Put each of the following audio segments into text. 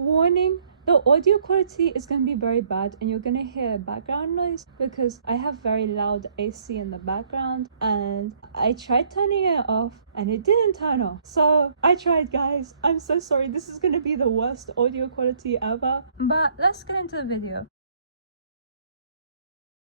Warning, the audio quality is going to be very bad and you're going to hear background noise because I have very loud AC in the background and I tried turning it off and it didn't turn off. So I tried, guys. I'm so sorry. This is going to be the worst audio quality ever. But let's get into the video.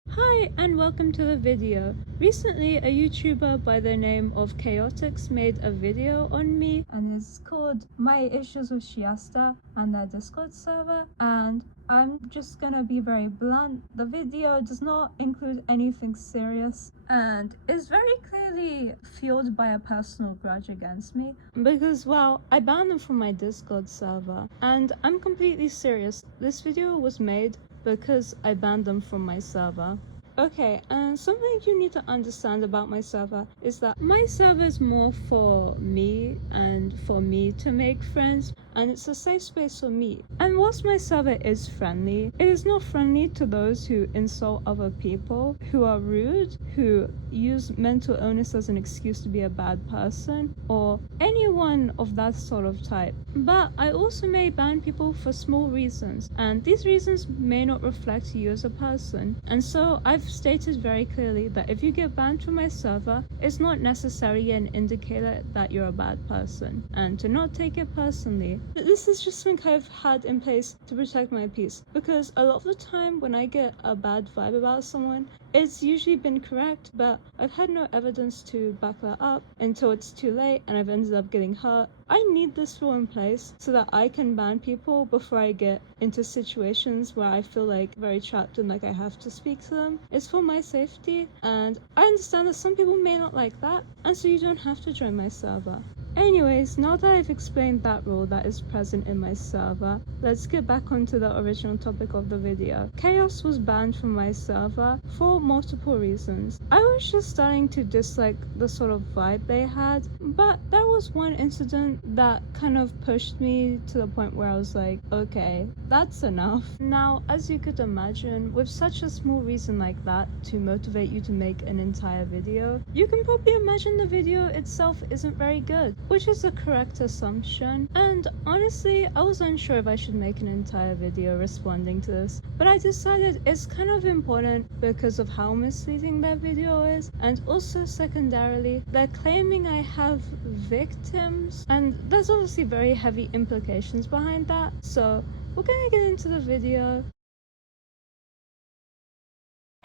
Hi and welcome to the video. Recently, a YouTuber by the name of Chaoticz made a video on me and it's called My Issues with Shister and their Discord server, and I'm just gonna be very blunt. The video does not include anything serious and is very clearly fueled by a personal grudge against me because, well, I banned them from my Discord server, and I'm completely serious. This video was made because I banned them from my server. Okay, and something you need to understand about my server is that my server is more for me and for me to make friends, and it's a safe space for me. And whilst my server is friendly, it is not friendly to those who insult other people, who are rude, who use mental illness as an excuse to be a bad person, or anyone of that sort of type. But I also may ban people for small reasons, and these reasons may not reflect you as a person. And so I've stated very clearly that if you get banned from my server, it's not necessarily an indicator that you're a bad person, and to not take it personally. This is just something I've had in place to protect my peace, because a lot of the time when I get a bad vibe about someone, it's usually been correct, but I've had no evidence to back that up until it's too late and I've ended up getting hurt. I need this rule in place so that I can ban people before I get into situations where I feel like very trapped and like I have to speak to them. It's for my safety, and I understand that some people may not like that, and so you don't have to join my server. Anyways, now that I've explained that rule that is present in my server, let's get back onto the original topic of the video. Chaos was banned from my server for multiple reasons. I was just starting to dislike the sort of vibe they had, but there was one incident that kind of pushed me to the point where I was like, okay, that's enough. Now, as you could imagine, with such a small reason like that to motivate you to make an entire video, you can probably imagine the video itself isn't very good, which is the correct assumption. And honestly, I was unsure if I should make an entire video responding to this, but I decided it's kind of important because of how misleading that video is, and also secondarily, they're claiming I have victims, and there's obviously very heavy implications behind that, so we're gonna get into the video.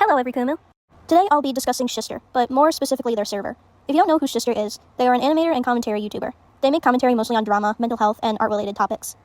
Hello everykumu. Today I'll be discussing Shister, but more specifically their server. If you don't know who Shister is, they are an animator and commentary YouTuber. They make commentary mostly on drama, mental health, and art-related topics.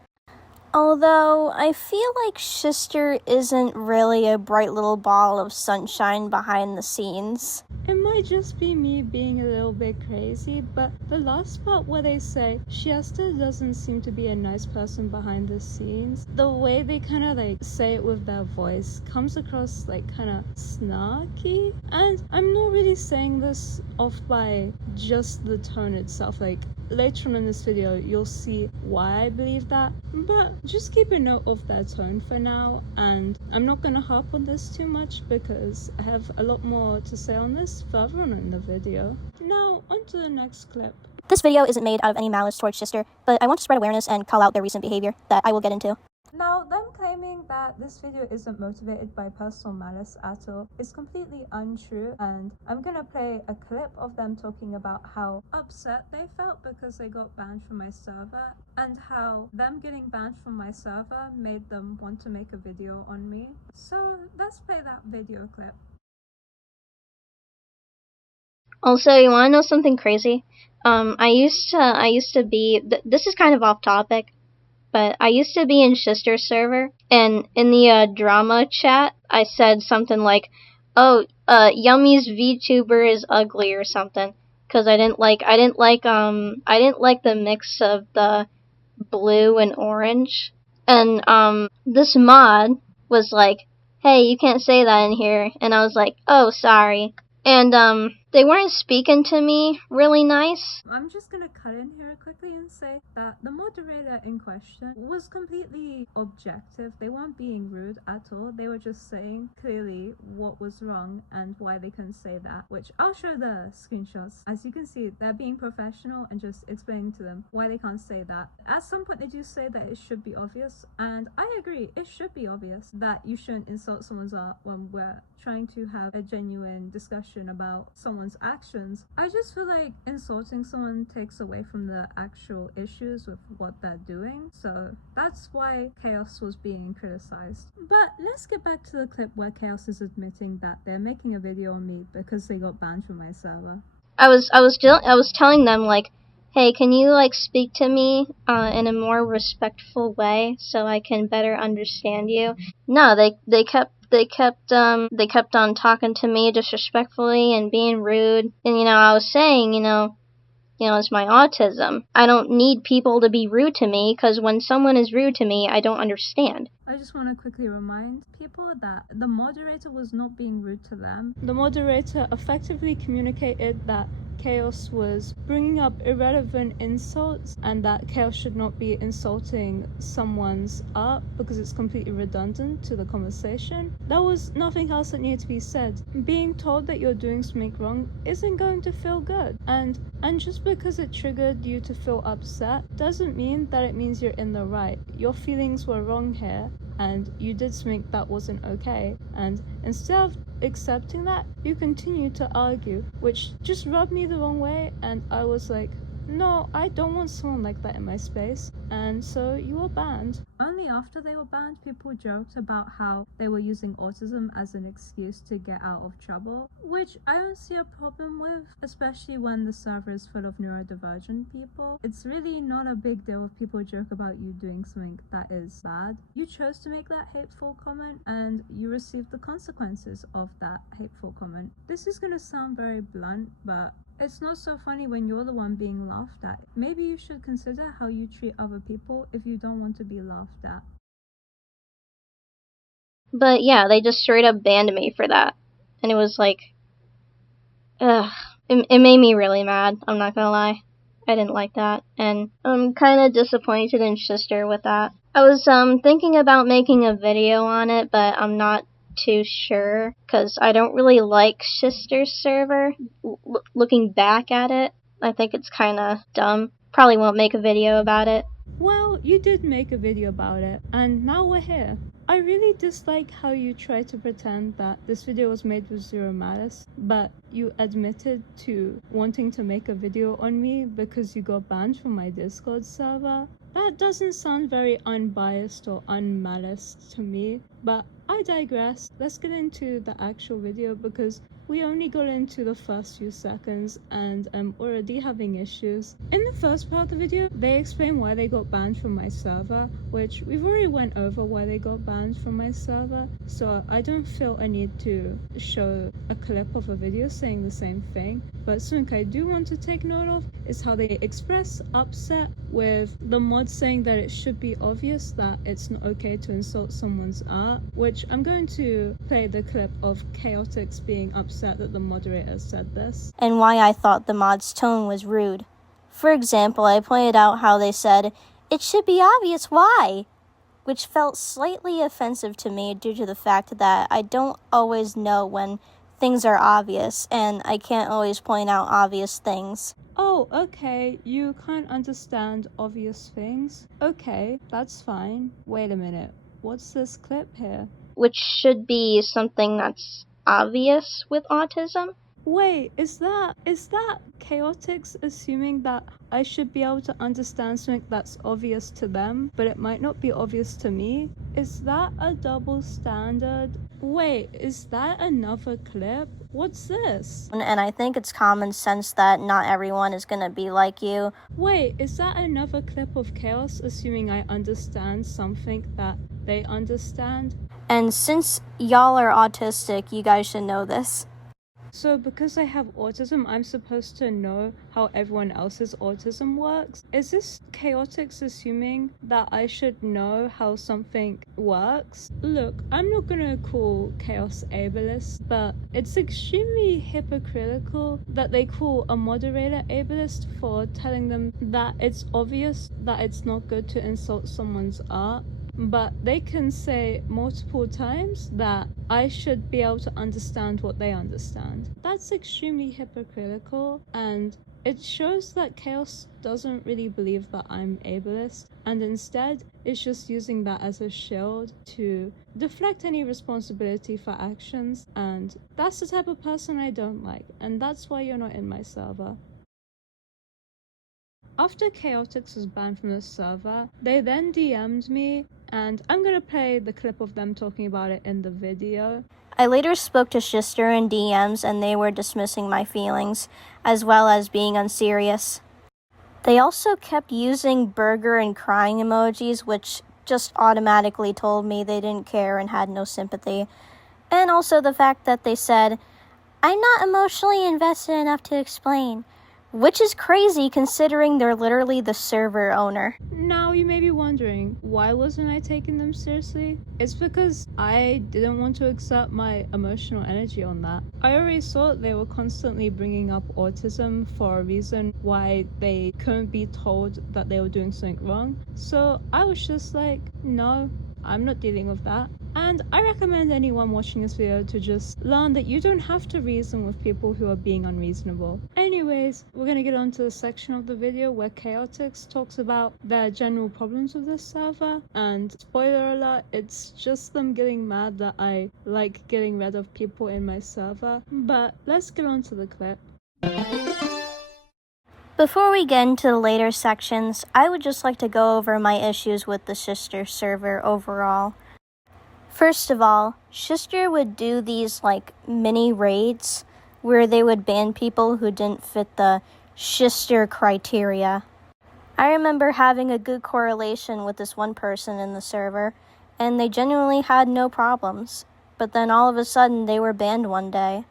Although, I feel like Shister isn't really a bright little ball of sunshine behind the scenes. It might just be me being a little bit crazy, but the last part where they say Shist doesn't seem to be a nice person behind the scenes, the way they kind of like say it with their voice comes across like kind of snarky. And I'm not really saying this off by just the tone itself. Like later on in this video, you'll see why I believe that, but just keep a note of their tone for now, and I'm not gonna harp on this too much because I have a lot more to say on this further on in the video. Now, on to the next clip. This video isn't made out of any malice towards Shister, but I want to spread awareness and call out their recent behavior that I will get into. Now, them claiming that this video isn't motivated by personal malice at all is completely untrue, and I'm gonna play a clip of them talking about how upset they felt because they got banned from my server, and how them getting banned from my server made them want to make a video on me. So let's play that video clip. Also, you want to know something crazy? I used to be, this is kind of off topic, but I used to be in Shister's server, and in the drama chat, I said something like, "Oh, Yummy's VTuber is ugly" or something, because I didn't like the mix of the blue and orange, and this mod was like, "Hey, you can't say that in here," and I was like, "Oh, sorry." And they weren't speaking to me really nice. I'm just gonna cut in here quickly and say that the moderator in question was completely objective. They weren't being rude at all. They were just saying clearly what was wrong and why they couldn't say that, which I'll show the screenshots. As you can see, they're being professional and just explaining to them why they can't say that. At some point they do say that it should be obvious, and I agree, it should be obvious that you shouldn't insult someone's art when we're trying to have a genuine discussion about someone's actions. I just feel like insulting someone takes away from the actual issues with what they're doing, so that's why Chaos was being criticized. But let's get back to the clip where Chaos is admitting that they're making a video on me because they got banned from my server. I was telling them, like, hey, can you, like, speak to me in a more respectful way so I can better understand you? No, they kept on talking to me disrespectfully and being rude. And, you know, I was saying, you know, it's my autism. I don't need people to be rude to me, because when someone is rude to me, I don't understand. I just want to quickly remind people that the moderator was not being rude to them. The moderator effectively communicated that Chaos was bringing up irrelevant insults and that Chaos should not be insulting someone's art because it's completely redundant to the conversation. There was nothing else that needed to be said. Being told that you're doing something wrong isn't going to feel good, and just because it triggered you to feel upset doesn't mean that it means you're in the right. Your feelings were wrong here, and you did something that wasn't okay, and instead of accepting that, you continue to argue, which just rubbed me the wrong way, and I was like, no, I don't want someone like that in my space, and so you were banned. Only after they were banned, people joked about how they were using autism as an excuse to get out of trouble, which I don't see a problem with, especially when the server is full of neurodivergent people. It's really not a big deal if people joke about you doing something that is bad. You chose to make that hateful comment, and you received the consequences of that hateful comment. This is gonna sound very blunt, but it's not so funny when you're the one being laughed at. Maybe you should consider how you treat other people if you don't want to be laughed at. But yeah, they just straight up banned me for that. And it was like, ugh. It made me really mad, I'm not gonna lie. I didn't like that. And I'm kinda disappointed in Shister with that. I was thinking about making a video on it, but I'm not too sure, because I don't really like Shister's server. Looking back at it, I think it's kinda dumb. Probably won't make a video about it. Well, you did make a video about it, and now we're here. I really dislike how you try to pretend that this video was made with zero malice, but you admitted to wanting to make a video on me because you got banned from my Discord server. That doesn't sound very unbiased or unmaliced to me, but I digress. Let's get into the actual video because we only got into the first few seconds and I'm already having issues. In the first part of the video, they explain why they got banned from my server, which we've already went over why they got banned from my server, so I don't feel a need to show a clip of a video saying the same thing. But something I do want to take note of is how they express upset with the mod saying that it should be obvious that it's not okay to insult someone's art, which I'm going to play the clip of Chaoticz being upset that the moderator said this. And why I thought the mod's tone was rude. For example, I pointed out how they said, "It should be obvious why," which felt slightly offensive to me due to the fact that I don't always know when things are obvious, and I can't always point out obvious things. Oh, okay, you can't understand obvious things? Okay, that's fine. Wait a minute, what's this clip here? Which should be something that's obvious with autism. Wait, is that Chaoticz assuming that I should be able to understand something that's obvious to them, but it might not be obvious to me? Is that a double standard? Wait, is that another clip? What's this? And I think it's common sense that not everyone is gonna be like you. Wait, is that another clip of Chaos assuming I understand something that they understand? And since y'all are autistic, you guys should know this. So because I have autism, I'm supposed to know how everyone else's autism works? Is this Chaoticz assuming that I should know how something works? Look, I'm not gonna call chaos ableist, but it's extremely hypocritical that they call a moderator ableist for telling them that it's obvious that it's not good to insult someone's art, but they can say multiple times that I should be able to understand what they understand. That's extremely hypocritical, and it shows that Chaos doesn't really believe that I'm ableist, and instead it's just using that as a shield to deflect any responsibility for actions, and that's the type of person I don't like, and that's why you're not in my server. After Chaoticz was banned from the server, they then DM'd me, and I'm gonna play the clip of them talking about it in the video. I later spoke to Shister in DMs and they were dismissing my feelings, as well as being unserious. They also kept using burger and crying emojis, which just automatically told me they didn't care and had no sympathy. And also the fact that they said, "I'm not emotionally invested enough to explain," which is crazy considering they're literally the server owner. Now you may be wondering, why wasn't I taking them seriously? It's because I didn't want to exert my emotional energy on that. I already saw they were constantly bringing up autism for a reason why they couldn't be told that they were doing something wrong. So I was just like, no, I'm not dealing with that. And I recommend anyone watching this video to just learn that you don't have to reason with people who are being unreasonable. Anyways, we're gonna get on to the section of the video where Chaoticz talks about their general problems with this server, and spoiler alert, it's just them getting mad that I like getting rid of people in my server. But let's get on to the clip. Before we get into the later sections, I would just like to go over my issues with the Shister server overall. First of all, Shister would do these mini raids where they would ban people who didn't fit the Shister criteria. I remember having a good correlation with this one person in the server, and they genuinely had no problems, but then all of a sudden they were banned one day.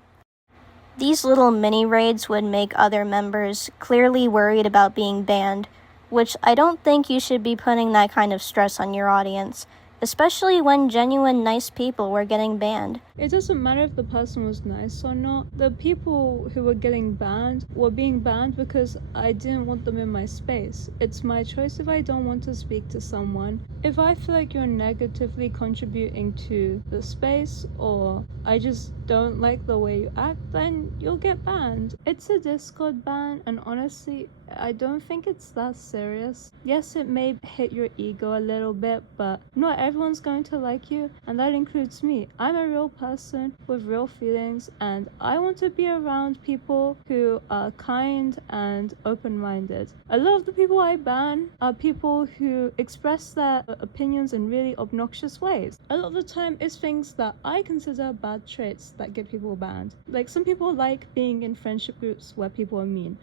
These little mini raids would make other members clearly worried about being banned, which I don't think you should be putting that kind of stress on your audience, especially when genuine nice people were getting banned. It doesn't matter if the person was nice or not. The people who were getting banned were being banned because I didn't want them in my space. It's my choice if I don't want to speak to someone. If I feel like you're negatively contributing to the space, or I just don't like the way you act, then you'll get banned. It's a Discord ban, and honestly, I don't think it's that serious. Yes, it may hit your ego a little bit, but not everyone's going to like you, and that includes me. I'm a real person with real feelings, and I want to be around people who are kind and open-minded. A lot of the people I ban are people who express their opinions in really obnoxious ways. A lot of the time, it's things that I consider bad traits that get people banned. Like, some people like being in friendship groups where people are mean.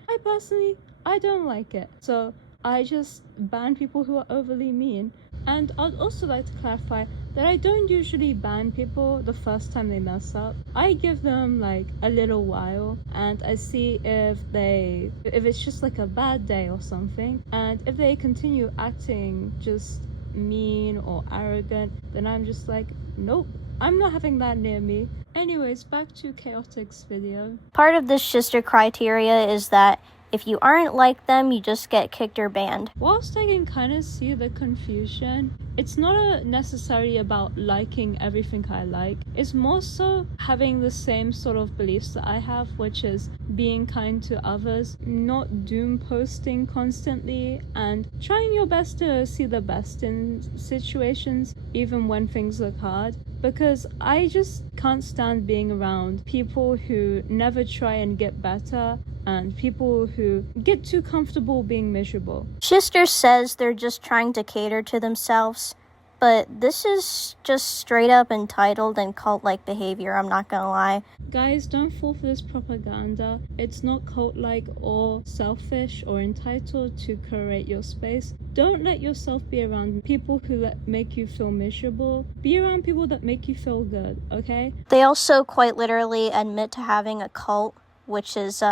I don't like it. So I just ban people who are overly mean. And I'd also like to clarify that I don't usually ban people the first time they mess up. I give them a little while, and I see if it's just a bad day or something, and if they continue acting just mean or arrogant, then I'm just like, nope, I'm not having that near me. Anyways, back to Chaotic's video. Part of this Shister criteria is that if you aren't like them, you just get kicked or banned. Whilst I can kind of see the confusion, it's not necessarily about liking everything I like. It's more so having the same sort of beliefs that I have, which is being kind to others, not doom posting constantly, and trying your best to see the best in situations, even when things look hard. Because I just can't stand being around people who never try and get better, and people who get too comfortable being miserable. Shister says they're just trying to cater to themselves, but this is just straight up entitled and cult-like behavior, I'm not gonna lie. Guys, don't fall for this propaganda. It's not cult-like or selfish or entitled to curate your space. Don't let yourself be around people who make you feel miserable. Be around people that make you feel good, okay? They also quite literally admit to having a cult, which is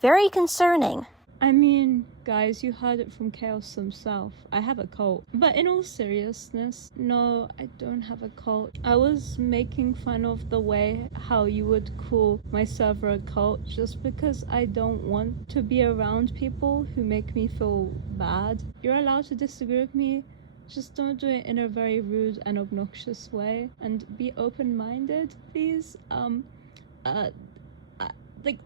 very concerning. I mean, guys, you heard it from Chaos himself. I have a cult. But in all seriousness, no, I don't have a cult. I was making fun of the way how you would call my server a cult just because I don't want to be around people who make me feel bad. You're allowed to disagree with me. Just don't do it in a very rude and obnoxious way. And be open-minded, please. Like...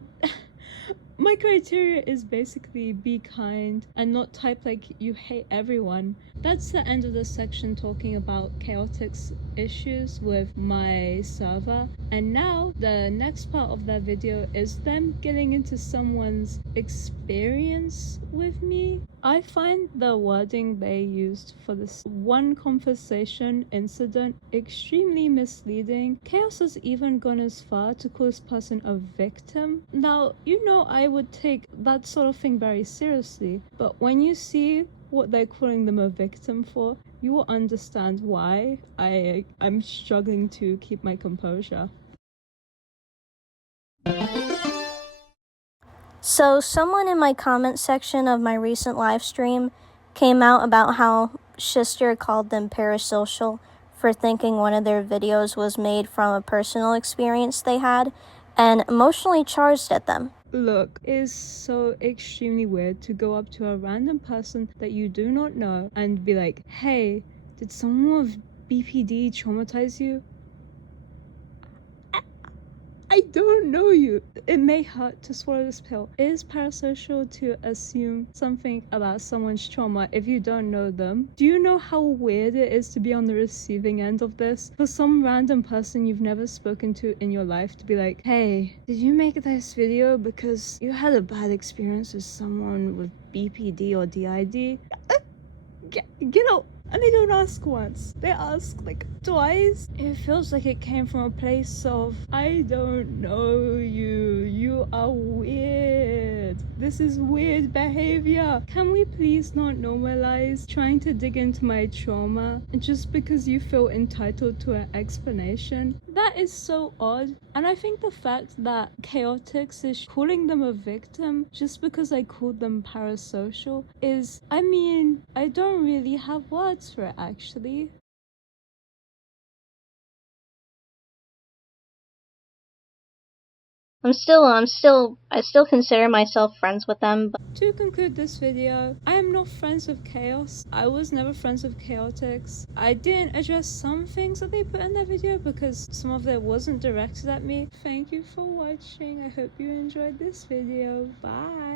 My criteria is basically be kind and not type like you hate everyone. That's the end of the section talking about Chaotic's issues with my server. And now the next part of that video is them getting into someone's experience with me. I find the wording they used for this one conversation incident extremely misleading. Chaos has even gone as far to call this person a victim. Now, you know I would take that sort of thing very seriously, but when you see what they're calling them a victim for, you will understand why I'm struggling to keep my composure. So someone in my comment section of my recent live stream came out about how Shister called them parasocial for thinking one of their videos was made from a personal experience they had, and emotionally charged at them. Look, it is so extremely weird to go up to a random person that you do not know and be like, hey, did someone with BPD traumatize you? I don't know you. It may hurt to swallow this pill. It is parasocial to assume something about someone's trauma if you don't know them. Do you know how weird it is to be on the receiving end of this? For some random person you've never spoken to in your life to be like, hey, did you make this video because you had a bad experience with someone with BPD or DID? Get out. And they don't ask once, they ask like twice. It feels like it came from a place of, I don't know you are weird. This is weird behavior. Can we please not normalize trying to dig into my trauma just because you feel entitled to an explanation? That is so odd. And I think the fact that Chaoticz is calling them a victim just because I called them parasocial is, I mean, I don't really have words for it actually. I still consider myself friends with them. But to conclude this video, I am not friends with Chaos. I was never friends with Chaoticz. I didn't address some things that they put in their video because some of it wasn't directed at me. Thank you for watching. I hope you enjoyed this video. Bye.